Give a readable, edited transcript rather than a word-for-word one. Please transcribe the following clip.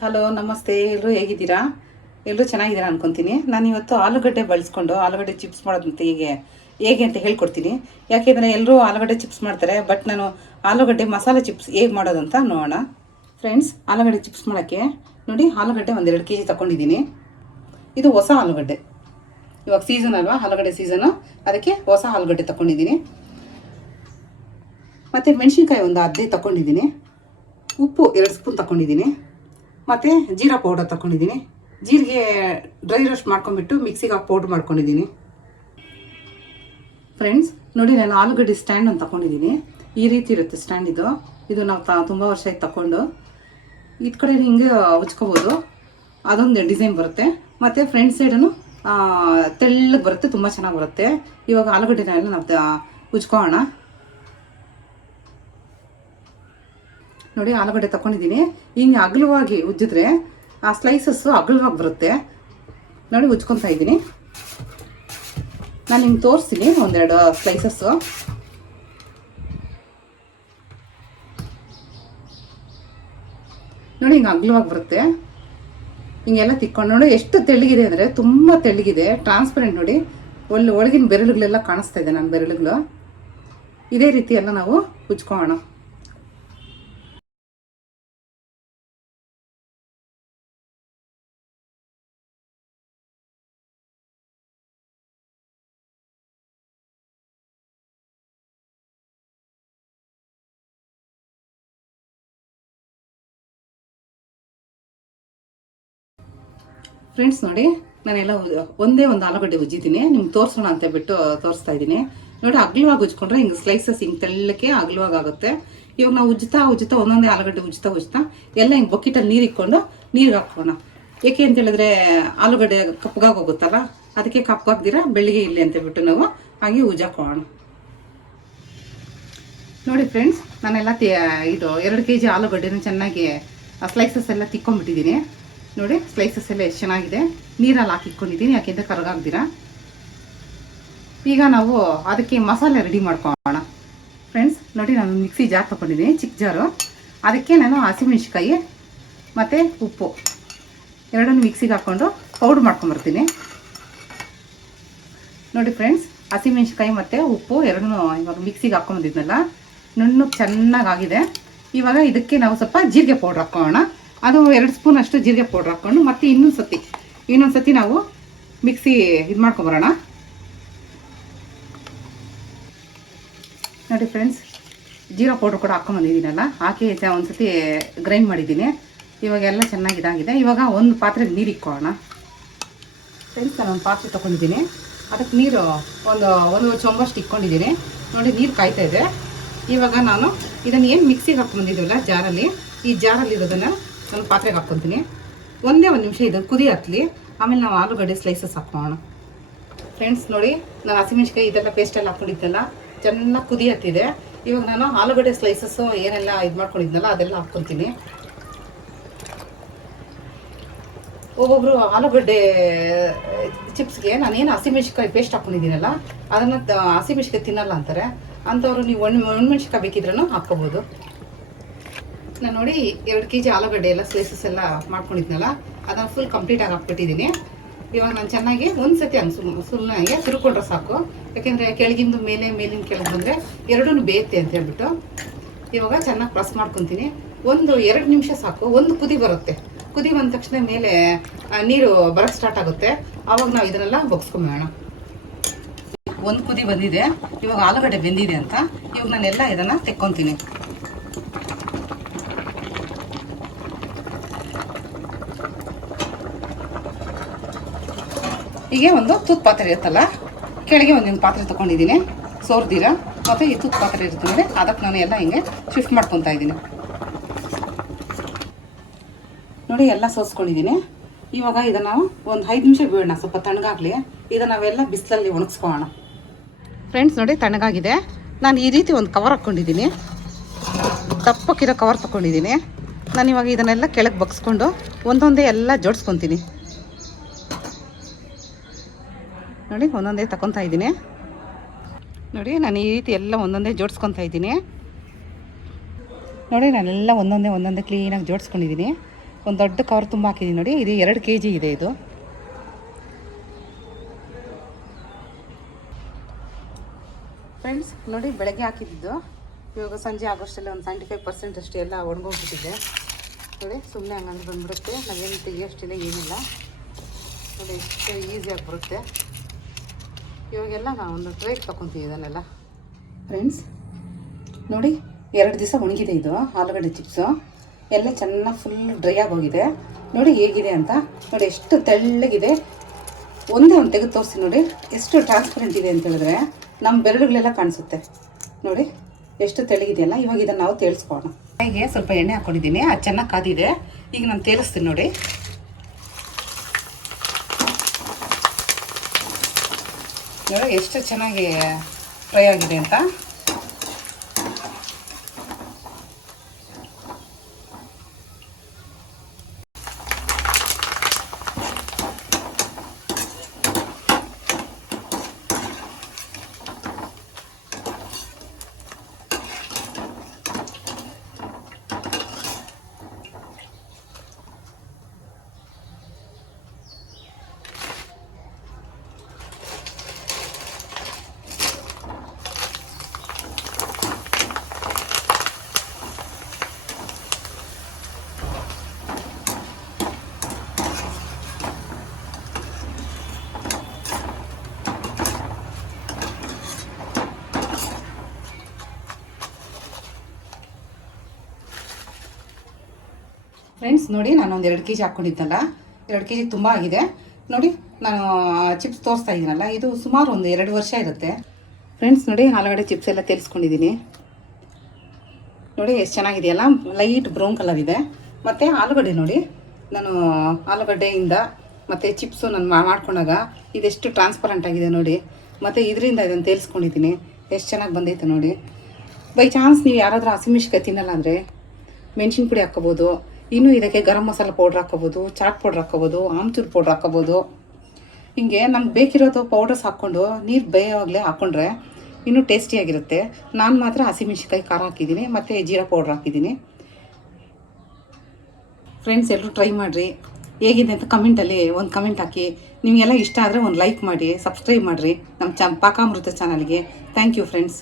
Hello ನಮಸ್ತೆ. ಎಲ್ಲರೂ ಹೇಗಿದ್ದೀರಾ? ಎಲ್ಲರೂ ಚೆನ್ನಾಗಿದ್ದೀರಾ ಅನ್ಕೊತೀನಿ. ನಾನು ಇವತ್ತು ಆಲೂಗಡ್ಡೆ ಬಳಸ್ಕೊಂಡು ಆಲೂಗಡ್ಡೆ ಚಿಪ್ಸ್ ಮಾಡೋದಂತ ಹೇಗೆ ಅಂತ ಹೇಳ್ಕೊಡ್ತೀನಿ. ಯಾಕೆಂದರೆ ಎಲ್ಲರೂ ಆಲೂಗಡ್ಡೆ ಚಿಪ್ಸ್ ಮಾಡ್ತಾರೆ, ಬಟ್ ನಾನು ಆಲೂಗಡ್ಡೆ ಮಸಾಲೆ ಚಿಪ್ಸ್ ಹೇಗೆ ಮಾಡೋದಂತ ನೋಡೋಣ. ಫ್ರೆಂಡ್ಸ್, ಆಲೂಗಡ್ಡೆ ಚಿಪ್ಸ್ ಮಾಡೋಕ್ಕೆ ನೋಡಿ, ಆಲೂಗಡ್ಡೆ 1-2 kg ತಗೊಂಡಿದ್ದೀನಿ. ಇದು ಹೊಸ ಆಲೂಗಡ್ಡೆ, ಇವಾಗ ಸೀಸನ್ ಅಲ್ವಾ, ಆಲೂಗಡ್ಡೆ ಸೀಸನು, ಅದಕ್ಕೆ ಹೊಸ ಆಲೂಗಡ್ಡೆ ತಗೊಂಡಿದ್ದೀನಿ. ಮತ್ತು ಮೆಣಸಿನ್ಕಾಯಿ ಒಂದು 15 ತಗೊಂಡಿದ್ದೀನಿ. ಉಪ್ಪು 2 ಸ್ಪೂನ್ ತಗೊಂಡಿದ್ದೀನಿ. ಮತ್ತು ಜೀರಾ ಪೌಡರ್ ತಗೊಂಡಿದ್ದೀನಿ. ಜೀರಿಗೆ ಡ್ರೈ ರೋಸ್ಟ್ ಮಾಡ್ಕೊಂಡ್ಬಿಟ್ಟು ಮಿಕ್ಸಿಗೆ ಹಾಕಿ ಪೌಡ್ರ್ ಮಾಡ್ಕೊಂಡಿದ್ದೀನಿ. ಫ್ರೆಂಡ್ಸ್ ನೋಡಿ, ನಾನು ಆಲೂಗಡ್ಡೆ ಸ್ಟ್ಯಾಂಡ್ ಒಂದು ತಗೊಂಡಿದ್ದೀನಿ. ಈ ರೀತಿ ಇರುತ್ತೆ ಸ್ಟ್ಯಾಂಡ್. ಇದು ನಾವು ತುಂಬ ವರ್ಷ ಆಯ್ತು ತಗೊಂಡು. ಇದು ಕಡೆ ಹಿಂಗೆ ಉಚ್ಕೋಬೋದು, ಅದೊಂದು ಡಿಸೈನ್ ಬರುತ್ತೆ. ಮತ್ತು ಫ್ರಂಟ್ ಸೈಡನ್ನು ತೆಳ್ಳಗೆ ಬರುತ್ತೆ, ತುಂಬ ಚೆನ್ನಾಗಿ ಬರುತ್ತೆ. ಇವಾಗ ಆಲೂಗಡ್ಡೆನ ಎಲ್ಲ ನಾವು ಉಚ್ಕೊಳ್ಳೋಣ. ನೋಡಿ, ಆಲೂಗಡ್ಡೆ ತಗೊಂಡಿದ್ದೀನಿ. ಹಿಂಗೆ ಅಗಲವಾಗಿ ಉಜ್ಜಿದ್ರೆ ಆ ಸ್ಲೈಸಸ್ಸು ಅಗಲವಾಗಿ ಬರುತ್ತೆ. ನೋಡಿ, ಉಜ್ಕೊತಾ ಇದ್ದೀನಿ. ನಾನು ಹಿಂಗೆ ತೋರಿಸ್ತೀನಿ 1-2 ಸ್ಲೈಸಸ್ಸು. ನೋಡಿ, ಹಿಂಗೆ ಅಗಲವಾಗಿ ಬರುತ್ತೆ. ಹಿಂಗೆಲ್ಲ ತಿಕ್ಕೊಂಡು ನೋಡಿ ಎಷ್ಟು ತೆಳ್ಳಗಿದೆ ಅಂದರೆ ತುಂಬ ತೆಳ್ಳಗಿದೆ, ಟ್ರಾನ್ಸ್ಪರೆಂಟ್. ನೋಡಿ, ಒಳಗಿನ ಬೆರಳುಗಳೆಲ್ಲ ಕಾಣಿಸ್ತಾ ಇದೆ, ನನ್ನ ಬೆರಳುಗಳು. ಇದೇ ರೀತಿ ಎಲ್ಲ ನಾವು ಉಜ್ಕೊಳ್ಳೋಣ. ಫ್ರೆಂಡ್ಸ್ ನೋಡಿ, ನಾನೆಲ್ಲ ಒಂದೇ ಒಂದು ಆಲೂಗಡ್ಡೆ ಉಜ್ಜಿದ್ದೀನಿ, ನಿಮ್ಗೆ ತೋರಿಸೋಣ ಅಂತ ಬಿಟ್ಟು ತೋರಿಸ್ತಾ ಇದ್ದೀನಿ. ನೋಡಿ, ಅಗಲವಾಗಿ ಉಜ್ಕೊಂಡ್ರೆ ಹಿಂಗೆ ಸ್ಲೈಸಸ್ ಹಿಂಗೆ ತೆಳ್ಳಕ್ಕೆ ಅಗಲವಾಗಿ ಆಗುತ್ತೆ. ಇವಾಗ ನಾವು ಉಜ್ಜುತ್ತಾ ಒಂದೊಂದೇ ಆಲೂಗಡ್ಡೆ ಉಜ್ಜುತ್ತಾ ಎಲ್ಲ ಹಿಂಗೆ ಬಕೆಟಲ್ಲಿ ನೀರು ಇಕ್ಕೊಂಡು ನೀರಿಗೆ ಹಾಕೋಣ. ಏಕೆ ಅಂತ ಹೇಳಿದ್ರೆ ಆಲೂಗಡ್ಡೆ ಕಪ್ಪಗಾಗಿ ಹೋಗುತ್ತಲ್ಲ, ಅದಕ್ಕೆ ಕಪ್ಪಾಗ್ದಿರ ಬೆಳ್ಳಿಗೆ ಇಲ್ಲಿ ಅಂತ ಬಿಟ್ಟು ನಾವು ಹಾಗೆ ಉಜ್ಜಾಕೋಣ. ನೋಡಿ ಫ್ರೆಂಡ್ಸ್, ನಾನೆಲ್ಲ ಇದು 2 kg ಆಲೂಗಡ್ಡೆನ ಚೆನ್ನಾಗಿ ಸ್ಲೈಸಸ್ ಎಲ್ಲ ತಿಕ್ಕೊಂಡ್ಬಿಟ್ಟಿದ್ದೀನಿ. ನೋಡಿ, ಸ್ಲೈಸಸ್ ಎಲ್ಲ ಎಷ್ಟು ಚೆನ್ನಾಗಿದೆ. ನೀರಲ್ಲಿ ಹಾಕಿಟ್ಕೊಂಡಿದ್ದೀನಿ, ಯಾಕೆಂದರೆ ಕರಗಾಗ್ದಿರ. ಈಗ ನಾವು ಅದಕ್ಕೆ ಮಸಾಲೆ ರೆಡಿ ಮಾಡ್ಕೊಳ್ಳೋಣ. ಫ್ರೆಂಡ್ಸ್ ನೋಡಿ, ನಾನು ಮಿಕ್ಸಿ ಜಾರ್ ತೊಗೊಂಡಿದ್ದೀನಿ, ಚಿಕ್ಕ ಜಾರು. ಅದಕ್ಕೆ ನಾನು ಹಸಿಮೆಣ್ಸಿಕಾಯಿ ಮತ್ತು ಉಪ್ಪು ಎರಡನ್ನೂ ಮಿಕ್ಸಿಗೆ ಹಾಕ್ಕೊಂಡು ಪೌಡ್ರ್ ಮಾಡ್ಕೊಂಬರ್ತೀನಿ. ನೋಡಿ ಫ್ರೆಂಡ್ಸ್, ಹಸಿಮೆಣ್ಸಿಕಾಯಿ ಮತ್ತು ಉಪ್ಪು ಎರಡನ್ನೂ ಇವಾಗ ಮಿಕ್ಸಿಗೆ ಹಾಕ್ಕೊಂಬಂದಿದ್ನಲ್ಲ, ನುಣ್ಣಗೆ ಚೆನ್ನಾಗಾಗಿದೆ. ಇವಾಗ ಇದಕ್ಕೆ ನಾವು ಸ್ವಲ್ಪ ಜೀರಿಗೆ ಪೌಡ್ರ್ ಹಾಕ್ಕೊಳ್ಳೋಣ. ಅದು 2 ಸ್ಪೂನ್ ಅಷ್ಟು ಜೀರಿಗೆ ಪೌಡ್ರ್ ಹಾಕ್ಕೊಂಡು ಮತ್ತೆ ಇನ್ನೊಂದು ಸತಿ ನಾವು ಮಿಕ್ಸಿ ಇದು ಮಾಡ್ಕೊಂಬರೋಣ. ನೋಡಿ ಫ್ರೆಂಡ್ಸ್, ಜೀರಾ ಪೌಡ್ರ್ ಕೂಡ ಹಾಕ್ಕೊಂಬಂದಿದ್ದೀನಲ್ಲ, ಹಾಕಿ ಒಂದು ಸತಿ ಗ್ರೈಂಡ್ ಮಾಡಿದ್ದೀನಿ. ಇವಾಗ ಎಲ್ಲ ಚೆನ್ನಾಗಿ ಇದಾಗಿದೆ. ಇವಾಗ ಒಂದು ಪಾತ್ರೆಗೆ ನೀರು ಇಕ್ಕೊಳ್ಳೋಣ. ಫ್ರೆಂಡ್ಸ್, ನಾನು ಒಂದು ಪಾತ್ರೆ ತೊಗೊಂಡಿದ್ದೀನಿ, ಅದಕ್ಕೆ ನೀರು ಒಂದು ಚೊಂಬಷ್ಟು ಇಕ್ಕೊಂಡಿದ್ದೀನಿ. ನೋಡಿ, ನೀರು ಕಾಯ್ತಾ ಇದೆ. ಇವಾಗ ನಾನು ಇದನ್ನು ಏನು ಮಿಕ್ಸಿಗೆ ಹಾಕ್ಕೊಂಬಂದಿದ್ದೀವಲ್ಲ ಜಾರಲ್ಲಿ, ಈ ಜಾರಲ್ಲಿ ಇರೋದನ್ನು ನಾನು ಪಾತ್ರೆಗೆ ಹಾಕ್ಕೊತೀನಿ. ಒಂದೇ ಒಂದು ನಿಮಿಷ ಇದನ್ನು ಕುದಿ ಹತ್ತಲಿ, ಆಮೇಲೆ ನಾವು ಆಲೂಗಡ್ಡೆ ಸ್ಲೈಸಸ್ ಹಾಕೋಣ. ಫ್ರೆಂಡ್ಸ್ ನೋಡಿ, ನಾನು ಹಸಿಮೆಣ್ಸಿಕಾಯಿ ಇದೆಲ್ಲ ಪೇಸ್ಟೆಲ್ಲ ಹಾಕ್ಕೊಂಡಿದ್ದೆಲ್ಲ ಚೆನ್ನಾಗಿ ಕುದಿ ಹತ್ತಿದೆ. ಇವಾಗ ನಾನು ಆಲೂಗಡ್ಡೆ ಸ್ಲೈಸಸ್ಸು ಏನೆಲ್ಲ ಇದು ಮಾಡ್ಕೊಂಡಿದ್ನಲ್ಲ ಅದೆಲ್ಲ ಹಾಕ್ಕೊತೀನಿ. ಒಬ್ಬೊಬ್ಬರು ಆಲೂಗಡ್ಡೆ ಚಿಪ್ಸ್ಗೆ ನಾನೇನು ಹಸಿಮೆಣ್ಸಿಕಾಯಿ ಪೇಸ್ಟ್ ಹಾಕ್ಕೊಂಡಿದ್ದೀನಲ್ಲ, ಅದನ್ನು ಹಸಿಮೆಣ್ಸಿಕಾಯಿ ತಿನ್ನಲ್ಲ ಅಂತಾರೆ. ಅಂಥವ್ರು ನೀವು ಒಣಮೆಣ್ಸಿಕಾಯಿ ಬೇಕಿದ್ರೂ ಹಾಕ್ಕೋಬೋದು. ನಾನು ನೋಡಿ 2 kg ಆಲೂಗಡ್ಡೆ ಎಲ್ಲ ಸ್ಲೈಸಸ್ ಎಲ್ಲ ಮಾಡ್ಕೊಂಡಿದ್ನಲ್ಲ, ಅದನ್ನು ಫುಲ್ ಕಂಪ್ಲೀಟಾಗಿ ಹಾಕ್ಬಿಟ್ಟಿದ್ದೀನಿ. ಇವಾಗ ನಾನು ಚೆನ್ನಾಗಿ ಒಂದು ಸತಿ ಹಂಗೆ ಸುಮ್ಮನೆ ತಿರ್ಕೊಂಡ್ರೆ ಸಾಕು, ಯಾಕೆಂದರೆ ಕೆಳಗಿಂದು ಮೇಲಿನ ಕೆಳಗೆ ಬಂದರೆ ಎರಡೂ ಬೇಯುತ್ತೆ ಅಂತ ಹೇಳ್ಬಿಟ್ಟು. ಇವಾಗ ಚೆನ್ನಾಗಿ ಪ್ರೆಸ್ ಮಾಡ್ಕೊತೀನಿ. 1-2 ನಿಮಿಷ ಸಾಕು. ಒಂದು ಕುದಿ ಬರುತ್ತೆ. ಕುದಿ ಬಂದ ತಕ್ಷಣ ಮೇಲೆ ನೀರು ಬರೋಕ್ಕೆ ಸ್ಟಾರ್ಟ್ ಆಗುತ್ತೆ. ಆವಾಗ ನಾವು ಇದನ್ನೆಲ್ಲ ಬಗ್ಸ್ಕೊಂಬೋಣ. ಒಂದು ಕುದಿ ಬಂದಿದೆ, ಇವಾಗ ಆಲೂಗಡ್ಡೆ ಬೆಂದಿದೆ ಅಂತ. ಇವಾಗ ನಾನೆಲ್ಲ ಇದನ್ನು ತೆಕ್ಕೊತೀನಿ. ಹೀಗೆ ಒಂದು ತೂತ್ ಪಾತ್ರೆ ಇರುತ್ತಲ್ಲ, ಕೆಳಗೆ ಒಂದೊಂದು ಪಾತ್ರೆ ತೊಗೊಂಡಿದ್ದೀನಿ, ಸೋರ್ದಿರ. ಮತ್ತು ಈ ತೂತ್ ಪಾತ್ರೆ ಇರುತ್ತೆ ಮೇಲೆ, ಅದಕ್ಕೆ ನಾನು ಎಲ್ಲ ಹಿಂಗೆ ಶಿಫ್ಟ್ ಮಾಡ್ಕೊತಾ ಇದ್ದೀನಿ. ನೋಡಿ, ಎಲ್ಲ ಸೋಸ್ಕೊಂಡಿದ್ದೀನಿ. ಇವಾಗ ಇದನ್ನು ಒಂದು 5 ನಿಮಿಷ ಬಿಡೋಣ, ಸ್ವಲ್ಪ ತಣ್ಣಗಾಗಲಿ. ಇದನ್ನು ನಾವೆಲ್ಲ ಬಿಸಿಲಲ್ಲಿ ಒಣಗಿಸ್ಕೊಳ್ಳೋಣ. ಫ್ರೆಂಡ್ಸ್ ನೋಡಿ, ತಣ್ಣಗಾಗಿದೆ. ನಾನು ಈ ರೀತಿ ಒಂದು ಕವರ್ ಹಾಕ್ಕೊಂಡಿದ್ದೀನಿ, ದಪ್ಪಕ್ಕಿರೋ ಕವರ್ ತೊಗೊಂಡಿದ್ದೀನಿ. ನಾನು ಇವಾಗ ಇದನ್ನೆಲ್ಲ ಕೆಳಗೆ ಬಗ್ಸ್ಕೊಂಡು ಒಂದೊಂದೇ ಎಲ್ಲ ಜೋಡಿಸ್ಕೊತೀನಿ. ನೋಡಿ, ಒಂದೊಂದೇ ತಗೊತಾ ಇದ್ದೀನಿ. ನೋಡಿ, ನಾನು ಈ ರೀತಿ ಎಲ್ಲ ಒಂದೊಂದೇ ಜೋಡಿಸ್ಕೊತಾ ಇದ್ದೀನಿ. ನೋಡಿ, ನಾನೆಲ್ಲ ಒಂದೊಂದೇ ಕ್ಲೀನಾಗಿ ಜೋಡಿಸ್ಕೊಂಡಿದ್ದೀನಿ. ಒಂದು ದೊಡ್ಡ ಕವರ್ ತುಂಬ ಹಾಕಿದ್ದೀನಿ ನೋಡಿ. ಇದು 2 kg ಇದೆ ಇದು. ಫ್ರೆಂಡ್ಸ್ ನೋಡಿ, ಬೆಳಗ್ಗೆ ಹಾಕಿದ್ದು ಇವಾಗ ಸಂಜೆ ಆಗೋಷ್ಟೆಲ್ಲ ಒಂದು 75% ಅಷ್ಟು ಎಲ್ಲ ಒಣಗೋಗ್ಬಿಟ್ಟಿದೆ ನೋಡಿ. ಸುಮ್ಮನೆ ಹಂಗಂದ್ರೆ ಬಂದುಬಿಡುತ್ತೆ, ನಾವೇನು ತೆಗಿಯೋಷ್ಟಿಲ್ಲ, ಏನಿಲ್ಲ ನೋಡಿ, ಎಷ್ಟು ಈಸಿಯಾಗಿ ಬರುತ್ತೆ. ಇವಾಗೆಲ್ಲ ನಾವು ಒಂದು ಟ್ರೈಗೆ ತಗೊತೀವಿ ಇದನ್ನೆಲ್ಲ. ಫ್ರೆಂಡ್ಸ್ ನೋಡಿ, 2 ದಿವಸ ಒಣಗಿದೆ ಇದು ಆಲೂಗಡ್ಡೆ ಚಿಪ್ಸು. ಎಲ್ಲ ಚೆನ್ನಾಗಿ ಫುಲ್ ಡ್ರೈ ಆಗೋಗಿದೆ ನೋಡಿ. ಹೇಗಿದೆ ಅಂತ ನೋಡಿ, ಎಷ್ಟು ತೆಳ್ಳಗಿದೆ. ಒಂದೇ ಒಂದು ತೆಗೆದು ತೋರಿಸಿ ನೋಡಿ, ಎಷ್ಟು ಟ್ರಾನ್ಸ್ಪರೆಂಟ್ ಇದೆ ಅಂತ ಹೇಳಿದ್ರೆ ನಮ್ಮ ಬೆರಳುಗಳೆಲ್ಲ ಕಾಣಿಸುತ್ತೆ ನೋಡಿ, ಎಷ್ಟು ತೆಳ್ಳಗಿದೆಯಲ್ಲ. ಇವಾಗ ಇದನ್ನು ನಾವು ತೇಲಿಸ್ಕೊಳ್ಳೋಣ. ಕೈಗೆ ಸ್ವಲ್ಪ ಎಣ್ಣೆ ಹಾಕ್ಕೊಂಡಿದ್ದೀನಿ, ಅದು ಚೆನ್ನಾಗಿ ಕಾದಿದೆ. ಈಗ ನಾನು ತೇಲಿಸ್ತೀನಿ ನೋಡಿ. ನೋಡಿ ಎಷ್ಟು ಚೆನ್ನಾಗಿ ಫ್ರೈ ಆಗಿದೆ ಅಂತ. ಫ್ರೆಂಡ್ಸ್ ನೋಡಿ, ನಾನು ಒಂದು 2 kg ಹಾಕ್ಕೊಂಡಿದ್ದಲ್ಲ, 2 kg ತುಂಬ ಆಗಿದೆ ನೋಡಿ. ನಾನು ಚಿಪ್ಸ್ ತೋರಿಸ್ತಾ ಇದ್ದೀನಲ್ಲ, ಇದು ಸುಮಾರು ಒಂದು 2 ವರ್ಷ ಇರುತ್ತೆ. ಫ್ರೆಂಡ್ಸ್ ನೋಡಿ, ಆಲೂಗಡ್ಡೆ ಚಿಪ್ಸ್ ಎಲ್ಲ ತೇಲಿಸ್ಕೊಂಡಿದ್ದೀನಿ ನೋಡಿ. ಎಷ್ಟು ಚೆನ್ನಾಗಿದೆಯಲ್ಲ, ಲೈಟ್ ಬ್ರೌನ್ ಕಲರ್ ಇದೆ. ಮತ್ತು ಆಲೂಗಡ್ಡೆ ನೋಡಿ, ನಾನು ಆಲೂಗಡ್ಡೆಯಿಂದ ಮತ್ತು ಚಿಪ್ಸು ನಾನು ಮಾಡ್ಕೊಂಡಾಗ ಇದೆಷ್ಟು ಟ್ರಾನ್ಸ್ಪರೆಂಟ್ ಆಗಿದೆ ನೋಡಿ. ಮತ್ತು ಇದರಿಂದ ಇದನ್ನು ತೇಲಿಸ್ಕೊಂಡಿದ್ದೀನಿ, ಎಷ್ಟು ಚೆನ್ನಾಗಿ ಬಂದೈತೆ ನೋಡಿ. ಬೈ ಚಾನ್ಸ್ ನೀವು ಯಾರಾದರೂ ಹಸಿಮೆಣ್ಸಿನ್ಕಾಯಿ ತಿನ್ನಲ್ಲ ಅಂದರೆ ಮೆಣಸಿನ ಪುಡಿ ಹಾಕ್ಕೋಬೋದು. ಇನ್ನೂ ಇದಕ್ಕೆ ಗರಂ ಮಸಾಲ ಪೌಡ್ರ್ ಹಾಕ್ಕೋಬೋದು, ಚಾಟ್ ಪೌಡ್ರ್ ಹಾಕ್ಕೋಬೋದು, ಆಮ್ಚೂರು ಪೌಡ್ರ್ ಹಾಕ್ಕೋಬೋದು. ಹಿಂಗೆ ನಮ್ಗೆ ಬೇಕಿರೋದು ಪೌಡರ್ಸ್ ಹಾಕ್ಕೊಂಡು ನೀರು ಬೇಯೋವಾಗಲೇ ಹಾಕ್ಕೊಂಡ್ರೆ ಇನ್ನೂ ಟೇಸ್ಟಿಯಾಗಿರುತ್ತೆ. ನಾನು ಮಾತ್ರ ಹಸಿಮೆಣ್ಸಿನ್ಕಾಯಿ ಖಾರ ಹಾಕಿದ್ದೀನಿ ಮತ್ತು ಜೀರಾ ಪೌಡ್ರ್ ಹಾಕಿದ್ದೀನಿ. ಫ್ರೆಂಡ್ಸ್ ಎಲ್ಲರೂ ಟ್ರೈ ಮಾಡಿರಿ, ಹೇಗಿದೆ ಅಂತ ಕಮೆಂಟಲ್ಲಿ ಒಂದು ಕಮೆಂಟ್ ಹಾಕಿ. ನಿಮಗೆಲ್ಲ ಇಷ್ಟ ಆದರೆ ಒಂದು ಲೈಕ್ ಮಾಡಿ, ಸಬ್ಸ್ಕ್ರೈಬ್ ಮಾಡಿರಿ ನಮ್ಮ ಪಾಕ ಅಮೃತ ಚಾನಲ್ಗೆ. Thank you friends.